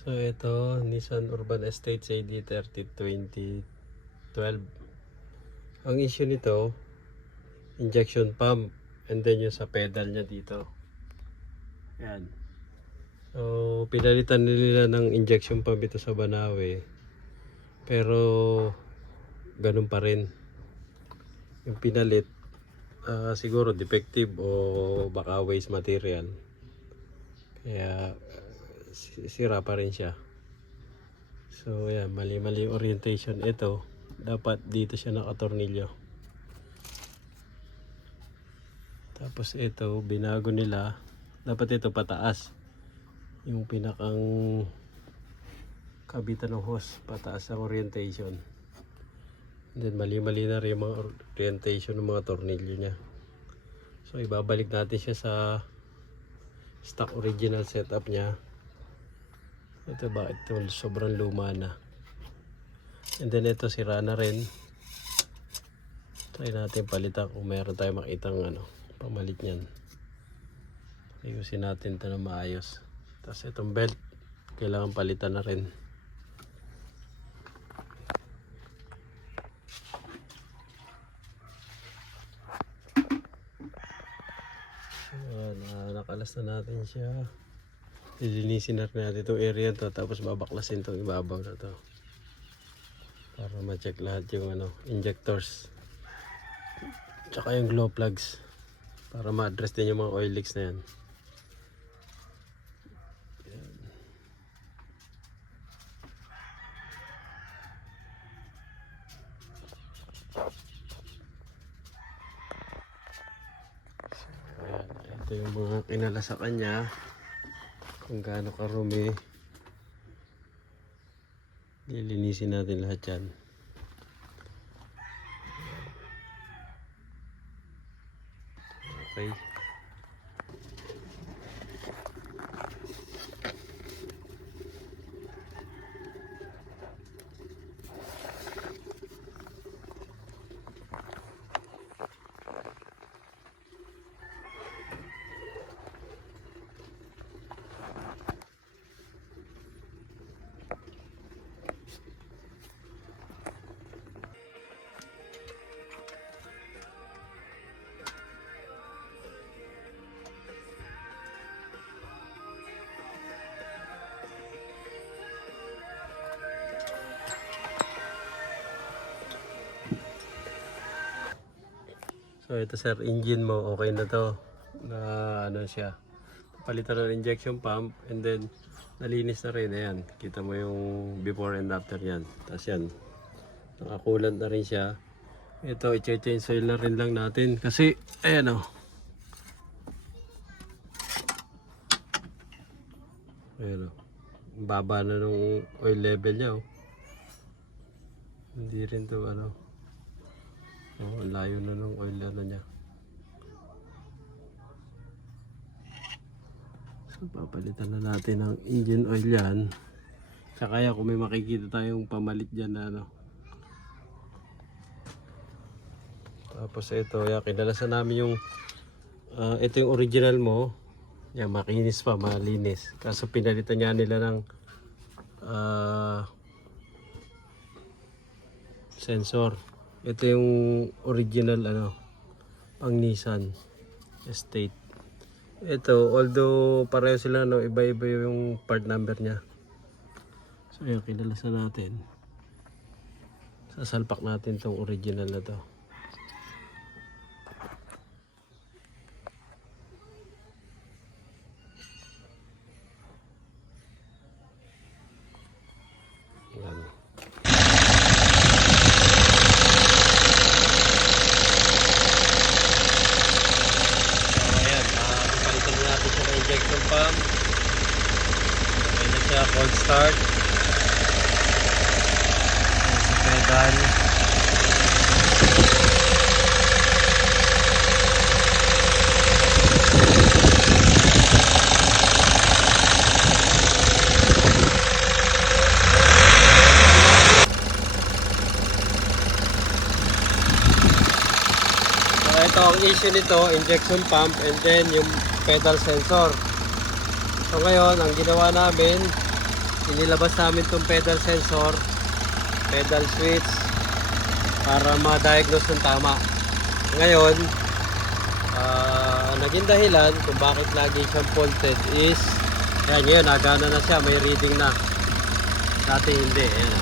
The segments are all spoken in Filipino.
So ito, Nissan Urban Estate AD30 2012. Ang issue nito, injection pump and then yung sa pedal niya dito. Yan. So pinalitan nila ng injection pump ito sa Banawe. Pero ganun pa rin. Yung pinalit, siguro defective o baka waste material. Kaya sira pa rin siya. So yan, mali-mali orientation ito. Dapat dito siya nakatornilyo. Tapos ito, binago nila. Dapat ito pataas. Yung pinakang kabitan ng hose, pataas ang orientation. And then mali-mali na rin yung mga orientation ng mga tornilyo niya. So ibabalik natin siya sa stock original setup niya. Ito ba? Ito sobrang luma na. And then ito sira na rin. Try natin palitan kung meron tayo makitang pamalit niyan. Ayusin natin ito na maayos. Tapos itong belt kailangan palitan na rin. Nakalas na natin siya. Lilinisin natin itong area to, tapos babaklasin itong ibabaw na to para ma-check lahat yung injectors tsaka yung glow plugs para ma-address din yung mga oil leaks na yan. Ito yung mga kinala sa kanya kung gaano karumi. Lilinisin natin lahat yan. Okay. So ito sir, engine mo okay na to. Na siya. Palitan ng injection pump and then nalinis na rin. Ayan, kita mo yung before and after yan. Tapos yan, nakakulant na rin siya. Ito, i-change oil na rin lang natin. Kasi, ayan o. Ayan o. Baba na nung oil level niya o. Hindi rin to oh, layo na nung oil niya. So papalitan na natin ng engine oil yan. Kaya kung may makikita tayong pamalit dyan na Tapos ito, kinalasan namin yung ito yung original mo. Yan, makinis pa, malinis. Kaso pinalitan niya nila ng sensor. Ito yung original pang Nissan Estate. Ito, although pareho sila iba-iba yung part number niya. So yan, kinalasan natin. Sasalpak natin tong original na to. Yan. Injection pump. Okay na siya, cold start. Sa pedal. So ito ang issue nito, injection pump and then yung pedal sensor. So ngayon, ang ginawa namin, inilabas namin tong pedal sensor, pedal switch para ma-diagnose ng tama. Ngayon, naging dahilan kung bakit lagi siyang faulted is ayan, ngayon nagana na siya, may reading na. Dati hindi. Ayan.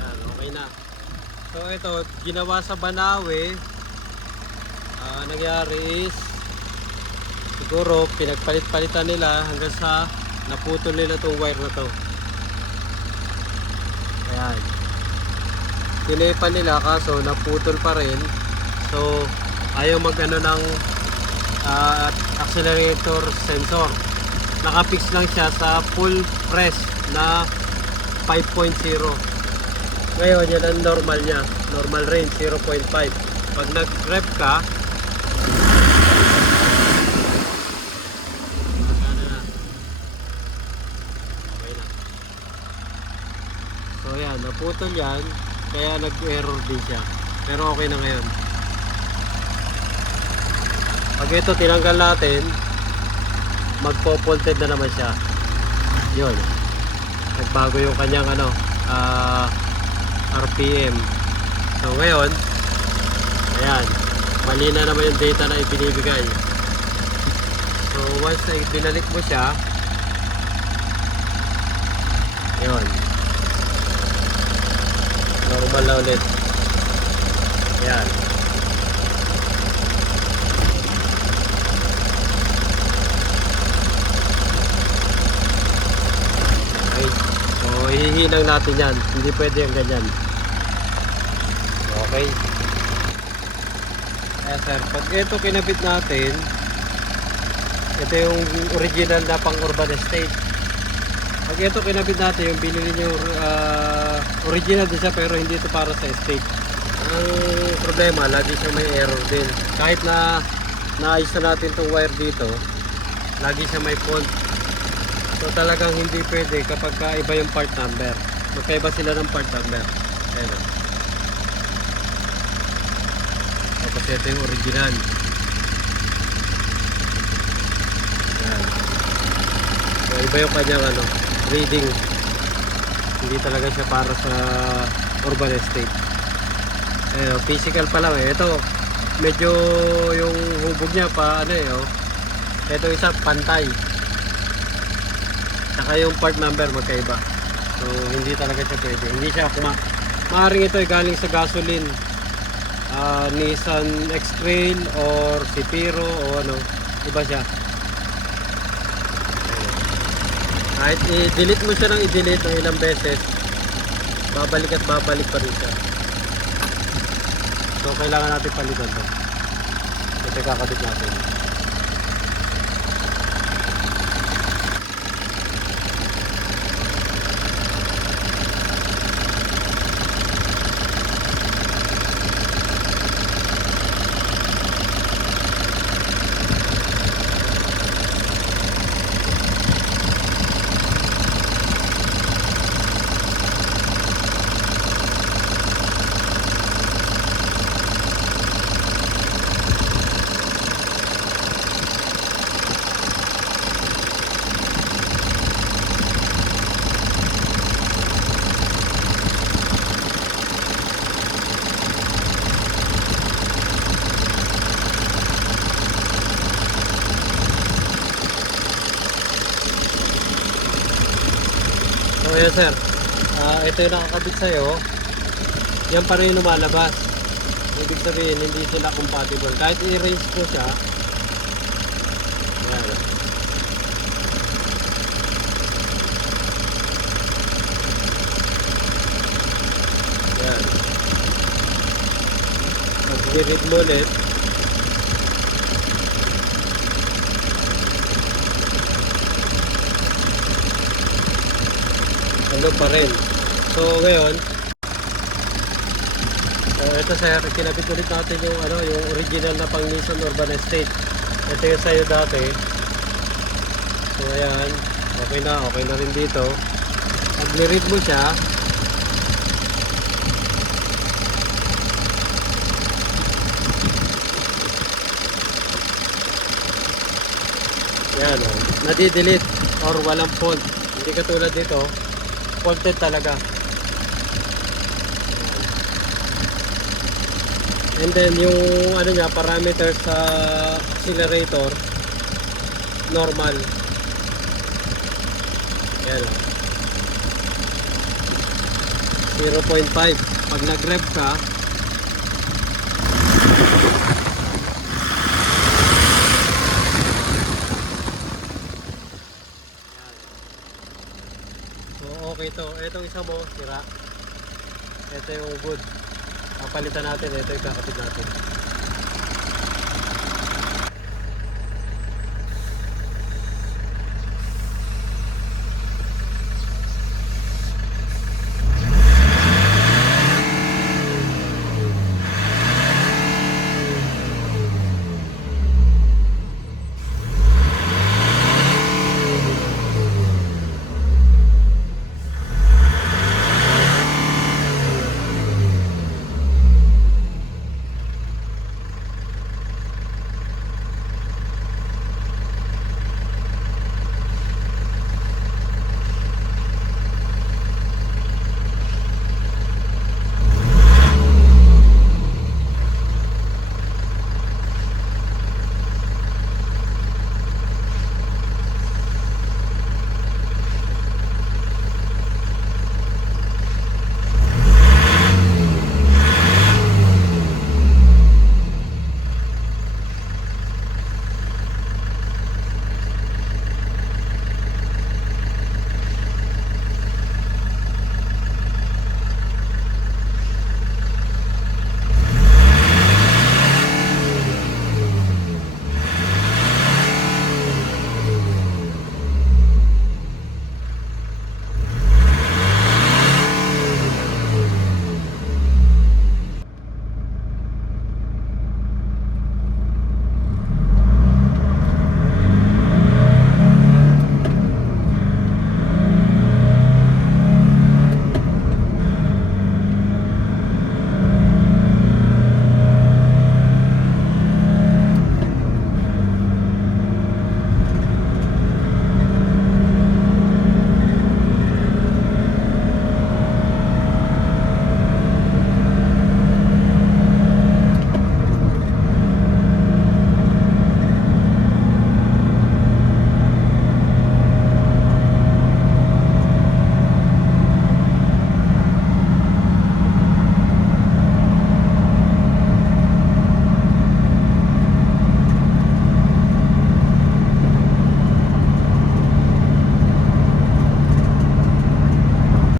Ayan, okay na. So ito, ginawa sa Banawe, nangyari is siguro pinagpalit-palitan nila hanggang sa naputol nila tong wire na to. Ayan. Tinepan nila kaso naputol pa rin. So ayaw mag-ano ng accelerator sensor. Nakapix lang siya sa full press na 5.0. Ngayon yan ang normal niya. Normal range 0.5. Pag nag-rev ka, so yan, naputol yan, kaya nag-error din siya. Pero okay na ngayon. Pag ito tinanggal natin, magpo-faulted na naman siya. Yun. Nagbago yung kanyang RPM. So ngayon, ayan, mali na naman yung data na ibinibigay. So once na binalik mo siya, yun, normal na ulit. Yan. Okay. So hihinang natin yan. Hindi pwede yung ganyan. Okay. Kaya sir, pag ito kinabit natin, ito yung original na pang urban estate. Pag ito kinabit natin, yung binili nyo, original din siya pero hindi ito para sa estate. Ang problema, lagi siya may error din. Kahit na naayos na natin itong wire dito, lagi siya may fault. So talagang hindi pwede kapag iba yung part number. Magkaiba sila ng part number. Ayan. Tapos ito yung original. Ayan. So iba yung kanyang reading. Hindi talaga siya para sa urban estate. Ayan, physical pa lang eh. Ito medyo yung hubog niya pa ito isa pantay. Saka yung part number magkaiba. So hindi talaga siya pwede. Hindi siya maaaring ito ay galing sa gasoline, Nissan X-Trail or Cipiro o iba siya. Kahit i-delete mo siya ng i-delete ng ilang beses, babalik at babalik pa rin siya. So kailangan natin palitan to. Ito kakabit natin. So yun sir, ito yung nakakabit sa'yo, yan pa rin yung lumalabas. Ibig sabihin hindi sila compatible. Kahit i-range ko siya, yan. Yan. Mag-read mo ulit. Ano pa rin. So ngayon, ito sa'yo, kinabit ulit natin yung yung original na pang Nissan Urban Estate. Ito yung sa'yo dati. So ayan, okay na rin dito. Pag niread mo siya, yan o, nadidelete or walang fault. Hindi katulad dito, faulted talaga. And then yung ano niya, parameters sa accelerator, normal. Yan o. 0.5. Pag nag-rev ka, so okay to. Itong isa mo, sira. Ito yung good. Papalitan natin. Ito yung kakapit natin.